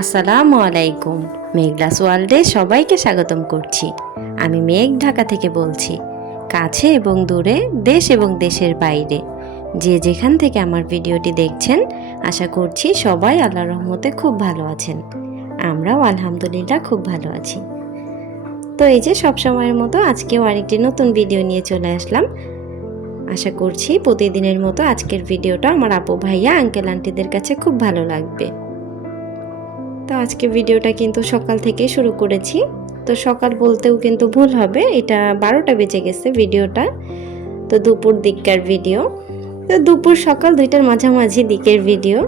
আসসালামু আলাইকুম। মেঘলাস ওয়ার্ল্ডে সবাইকে স্বাগতম করছি। আমি মেঘ, ঢাকা থেকে বলছি। কাছে এবং দূরে, দেশ এবং দেশের বাইরে যে যেখান থেকে আমার ভিডিওটি দেখছেন, আশা করছি সবাই আল্লাহর রহমতে খুব ভালো আছেন। আমরাও আলহামদুলিল্লাহ খুব ভালো আছি। তো এই যে সবসময়ের মতো আজকেও আরেকটি নতুন ভিডিও নিয়ে চলে আসলাম। আশা করছি প্রতিদিনের মতো আজকের ভিডিওটা আমার আপু ভাইয়া আঙ্কেল আন্টিদের কাছে খুব ভালো লাগবে। তো আজকে ভিডিওটা কিন্তু সকাল থেকে শুরু করেছি। তো সকাল বলতেও কিন্তু ভুল হবে, এটা 12টা বেজে গেছে ভিডিওটা। তো দুপুর দিককার ভিডিও, তো দুপুর সকাল দুইটার মাঝামাঝি দিকের ভিডিও।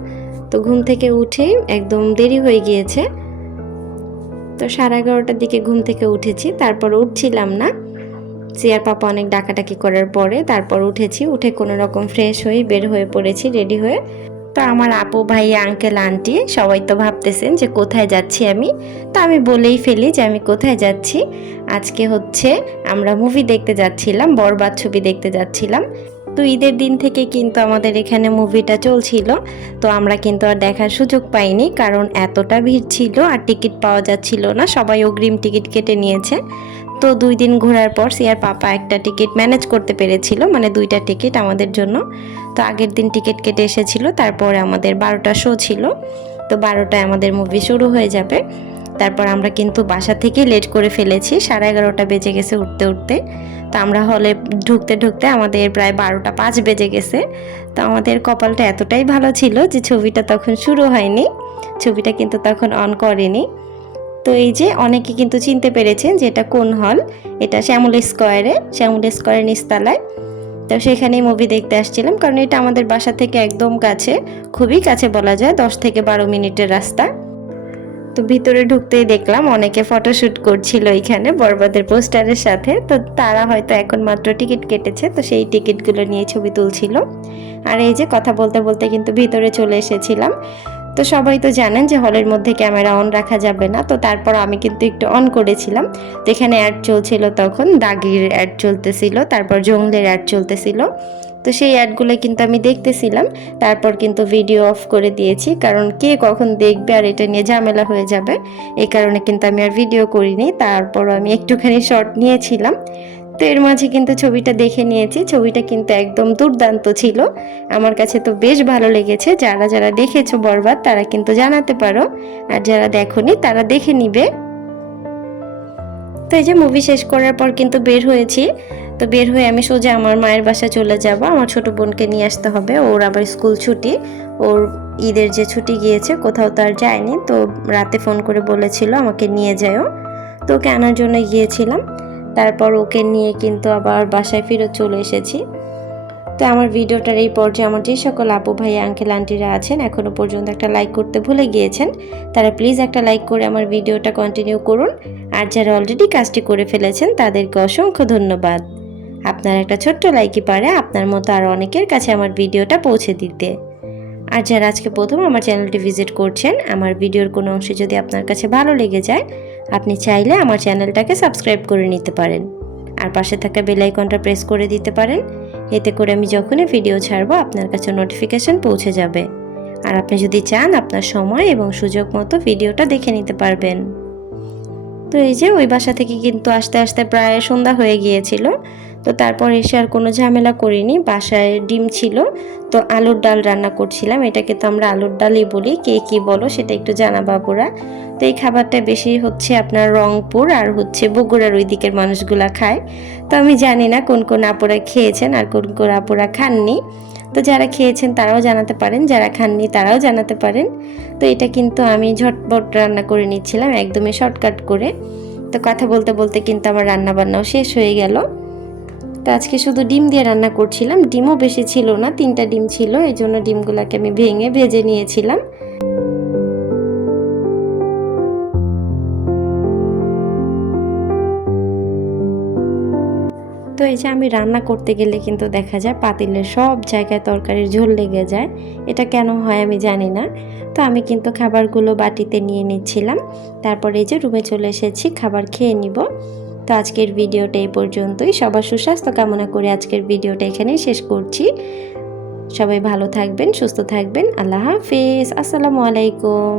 তো ঘুম থেকে উঠে একদম দেরি হয়ে গিয়েছে। তো 11:30টার দিকে ঘুম থেকে উঠেছি, তারপর উঠছিলাম না। সিয়ার পাপা অনেক ডাকাডাকি করার পরে তারপর উঠেছি। উঠে কোনো রকম ফ্রেশ হয়ে বের হয়ে পড়েছি, রেডি হয়ে। তো আমার আপু ভাইয়া আঙ্কেল আন্টি সবাই তো ভাবতেছেন যে কোথায় যাচ্ছি আমি। তো আমি বলেই ফেলি যে আমি কোথায় যাচ্ছি। আজকে হচ্ছে আমরা মুভি দেখতে যাচ্ছিলাম, বরবাদ ছবি দেখতে যাচ্ছিলাম। তো ঈদের দিন থেকে কিন্তু আমাদের এখানে মুভিটা চলছিল। তো আমরা কিন্তু আর দেখার সুযোগ পাইনি, কারণ এতটা ভিড় ছিল আর টিকিট পাওয়া যাচ্ছিল না। সবাই অগ্রিম টিকিট কেটে নিয়েছে। তো 2 দিন ঘোরার পর সিয়ার পাপা একটা টিকিট ম্যানেজ করতে পেরেছিল, মানে 2টা টিকিট আমাদের জন্য। তো আগের দিন টিকিট কেটে এসেছিল, তারপরে আমাদের 12টা শো ছিল। তো 12টায় আমাদের মুভি শুরু হয়ে যাবে। তারপর আমরা কিন্তু বাসা থেকে লেট করে ফেলেছি, 11:30টা বেজে গেছে উঠতে উঠতে। তো আমরা হলে ঢুকতে ঢুকতে আমাদের প্রায় 12টা 5 বেজে গেছে। তো আমাদের কপালটা এতটাই ভালো ছিল যে ছবিটা তখন শুরু হয়নি, ছবিটা কিন্তু তখন অন করেনি। তো এই যে অনেকে কিন্তু চিনতে পেরেছেন যে এটা কোন হল। এটা শ্যামল স্কোয়ারের নিচতলায়। তো সেখানেই মুভি দেখতে আসছিলাম, কারণ এটা আমাদের বাসা থেকে একদম কাছে, খুবই কাছে বলা যায়, 10 থেকে 12 মিনিটের রাস্তা। তো ভিতরে ঢুকতেই দেখলাম অনেকে ফটোশ্যুট করছিল এখানে বরবাদের পোস্টারের সাথে। তো তারা হয়তো এখন মাত্র টিকিট কেটেছে, তো সেই টিকিটগুলো নিয়ে ছবি তুলছিল। আর এই যে কথা বলতে বলতে কিন্তু ভিতরে চলে এসেছিলাম। তো সবাই তো জানেন যে হলের মধ্যে ক্যামেরা অন রাখা যাবে না, তো তারপর আমি কিন্তু একটু অন করেছিলাম। তো এখানে অ্যাড চলছিল, তখন দাগির অ্যাড চলতেছিল, তারপর জংলের অ্যাড চলতেছিল। তো সেই অ্যাডগুলো কিন্তু আমি দেখতেছিলাম। তারপর কিন্তু ভিডিও অফ করে দিয়েছি, কারণ কে কখন দেখবে আর এটা নিয়ে ঝামেলা হয়ে যাবে। এই কারণে কিন্তু আমি আর ভিডিও করিনি। তারপর আমি একটুখানি শর্ট নিয়েছিলাম। তো এর মাঝে কিন্তু ছবিটা দেখে নিয়েছি। ছবিটা কিন্তু একদম দুর্দান্ত ছিল, আমার কাছে তো বেশ ভালো লেগেছে। যারা যারা দেখেছো বরবাদ তারা কিন্তু জানাতে পারো, আর যারা দেখোনি তারা দেখে নিবে। তো এই যে মুভি শেষ করার পর কিন্তু বের হয়েছি। তো বের হয়ে আমি সোজা আমার মায়ের বাসায় চলে যাব, আমার ছোট বোনকে নিয়ে আসতে হবে। ওর আবার স্কুল ছুটি, ওর ঈদের যে ছুটি গিয়েছে, কোথাও তো আর যায়নি। তো রাতে ফোন করে বলেছিল আমাকে নিয়ে যাও, তো ওকে আনার জন্য গিয়েছিলাম। তারপর ওকে নিয়ে কিন্তু আবার বাসায় ফিরে চলে এসেছি। তো আমার ভিডিওটার এই পর্যায়ে আমার যে সকল আপু ভাই আঙ্কেল আন্টিরা আছেন এখনও পর্যন্ত একটা লাইক করতে ভুলে গিয়েছেন, তারা প্লিজ একটা লাইক করে আমার ভিডিওটা কন্টিনিউ করুন। আর যারা অলরেডি কাজটি করে ফেলেছেন তাদেরকে অসংখ্য ধন্যবাদ। আপনার একটা ছোট্ট লাইকই পারে আপনার মতো আর অনেকের কাছে আমার ভিডিওটা পৌঁছে দিতে। আর যারা আজকে প্রথম আমার চ্যানেলটি ভিজিট করছেন, আমার ভিডিওর কোনো অংশে যদি আপনার কাছে ভালো লেগে যায়, আপনি চাইলে আমার চ্যানেলটাকে সাবস্ক্রাইব করে নিতে পারেন। আর পাশে থাকা বেল আইকনটা প্রেস করে দিতে পারেন। এতে করে আমি যখনই ভিডিও ছাড়বো আপনার কাছে নোটিফিকেশন পৌঁছে যাবে। আর আপনি যদি চান আপনার সময় এবং সুযোগ মতো ভিডিওটা দেখে নিতে পারবেন। তো এই যে ওই বাসা থেকে কিন্তু আস্তে আস্তে প্রায় সন্ধ্যা হয়ে গিয়েছিল। তো তারপর এসে আর কোনো ঝামেলা করিনি। বাসায় ডিম ছিল, তো আলুর ডাল রান্না করছিলাম। এটাকে তো আমরা আলুর ডালই বলি, কে কী বলো সেটা একটু জানা বাবুরা। তো এই খাবারটা বেশি হচ্ছে আপনার রংপুর আর হচ্ছে বগুড়ার ওই দিকের মানুষগুলা খায়। তো আমি জানি না কোন কোন আপুরা খেয়েছেন আর কোন কোন আপুরা খাননি। তো যারা খেয়েছেন তারাও জানাতে পারেন, যারা খাননি তারাও জানাতে পারেন। তো এটা কিন্তু আমি ঝটপট রান্না করে নিচ্ছিলাম, একদমই শর্টকাট করে। তো কথা বলতে বলতে কিন্তু আমার রান্না বান্নাও শেষ হয়ে গেল। তো আজকে শুধু ডিম দিয়ে রান্না করছিলাম, ডিমও বেশি ছিল না, 3টা ডিম ছিল, এই জন্য ডিমগুলোকে আমি ভেঙে ভেজে নিয়েছিলাম। তো এই যে আমি রান্না করতে গেলে কিন্তু দেখা যায় পাতিলের সব জায়গায় তরকারির ঝোল লেগে যায়। এটা কেন হয় আমি জানি না। তো আমি কিন্তু খাবারগুলো বাটিতে নিয়ে নিচ্ছিলাম। তারপরে এই যে রুমে চলে এসেছি, খাবার খেয়ে নিব। তো আজকের ভিডিওটা এই পর্যন্তই। সবার সুস্বাস্থ্য কামনা করে আজকের ভিডিওটা এখানেই শেষ করছি। সবাই ভালো থাকবেন, সুস্থ থাকবেন। আল্লাহ হাফেজ, আসসালামু আলাইকুম।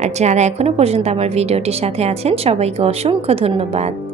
আর যারা এখনও পর্যন্ত আমার ভিডিওটির সাথে আছেন সবাইকে অসংখ্য ধন্যবাদ।